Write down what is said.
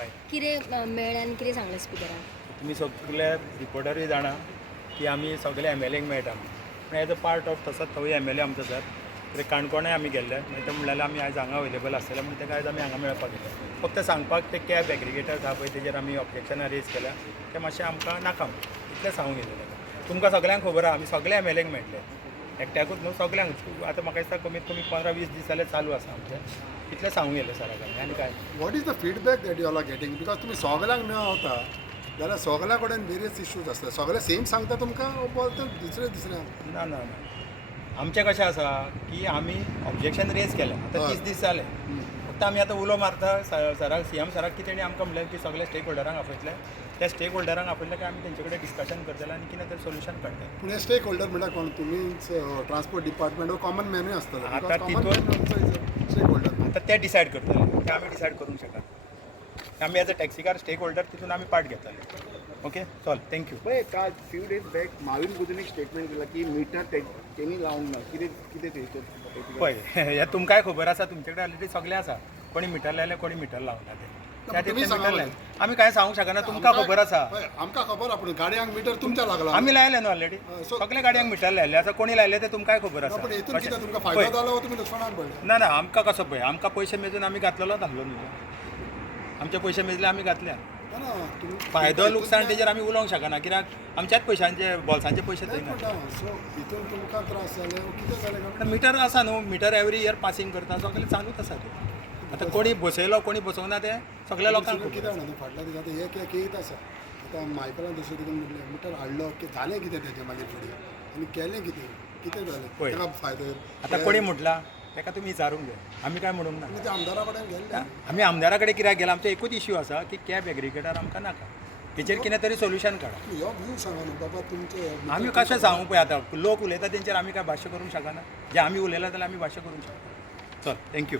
हय कितें मेळ्ळें आनी कितें सांगलें स्पिकरान? तुमी सगळे रिपोर्टरूय जाणा की आमी सगळे MLAक मेळटा पूण एज अ पार्ट ऑफ तसोच थंय MLA आमचो सर कितें काणकोणाय आमी गेल्ले मागीर ते म्हणलें आमी आयज हांगा अवेलेबल आसतले म्हण तेका आयज आमी हांगा मेळपाक गेले फक्त सांगपाक ते कॅब एग्रिगेटर्स आहा पळय तेजेर आमी ऑब्जेक्शनां रेज केल्या ते मातशें आमकां नाका इतलें सांगूंक गेले तेका तुमकां सगळ्यांक खबर आहा आमी सगळे MLAक मेळटले एकट्याकूच न्हू सगळ्यांक आतां म्हाका दिसता कमीत कमी 15-20 दीस जाल्यार चालू आसा आमचें इतलें सांगूंक गेले सराक आनी काय what is the feedback that you are getting because तुमी सगळ्यांक मेळवता जाल्यार सगळ्या कडेन वेरियस इश्यूज आसता सगळे सेम सांगता तुमकां बोलता दुसऱ्या ना ना ना आमचें कशें आसा की आमी ऑब्जेक्शन रेज केलें आतां 30 दीस जाले फक्त आमी आतां उलो मारता सराक CM सराक कितें तेणी आमकां म्हणलें की सगळे स्टेक होल्डरांक आपयतले त्या स्टेक होल्डरांक आपयतले की आमी तेंचे कडेन डिस्कशन करतले आनी कितें तरी सोल्युशन काडटले पूण हे स्टेक होल्डर म्हणल्यार कोण तुमीच ट्रान्सपोर्ट डिपार्टमेंट कॉमन मॅनूय आसता आतां स्टेक होल्डर आतां ते डिसायड करतले ते आमी डिसायड करूंक शकना आमी as a taxi car stakeholder तितून आमी पार्ट घेतले ओके चल थँक्यू पळय काल फ्यू डेज बॅक महावीर गुजून एक स्टेटमेंट दिला की मिटर तेणी लावंक ना कितें कितें थंय पळय हे तुमकांय खबर आसा तुमचे कडेन ऑलरेडी सगळे आसा कोणी मिटर लायले कोणी मिटर लावना ते त्या तुमी मिटर सांगा लायले आमी कांय सांगूंक शकना तुमकां खबर आसा आमकां खबर आहा पूण गाडयांक मिटर तुमच्या लागला आमी लायले न्हू ऑलरेडी सगळे गाडयांक मिटर लायले आसा कोणी लायले ते तुमकांय खबर पूण हेतून कितें आसा तुमकां फायदो जालो तुमी लुकसाणाक पडले ना ना आमकां कसो पळय आमकां पयशे मेजून आमी घातलेलोच आहलो न्हू आमचे पयशे मेजले आमी घातल्या ना ना तुमी फायदो लुकसाण तेजेर आमी उलोवंक शकना कित्याक आमच्याच पयशांचे बॉल्सांचे पयशे थंय सो हितून तुमकां त्रास जाले कितें जालें काय मिटर आसा न्हू मिटर एवरी इयर पासींग करता सगळे चालूच आसा ते आतां कोणी बसयलो कोणी बसोवना ते सगळ्या लोकांक कितें जाणा न्हू फाटल्या दिसा आतां एक येत आसा आतां मायकलान तशें देखून म्हणलें मिटर हाडलो की जालें कितें तेजें मागीर फुडें आनी केलें कितें कितें जालें पळय. ताका फायदो आतां कोणी म्हटला तेका तुमी विचारूंक जाय आमी काय म्हणूंक ना आमी त्या आमदारा कडेन गेल्ले आमी आमदारा कडेन कित्याक गेला आमचो एकूच इश्यू आसा की कॅब एग्रिगेटर आमकां नाका तेचेर कितें तरी सोल्युशन काडा हो व्यू सांगा न्हू बाबा तुमचे आमी कशें सांगू पळय आतां लोक उलयता तेंचेर आमी काय भाश्य करूंक शकना जे आमी उलयला जाल्यार आमी भाश्य करूंक शकता चल थँक्यू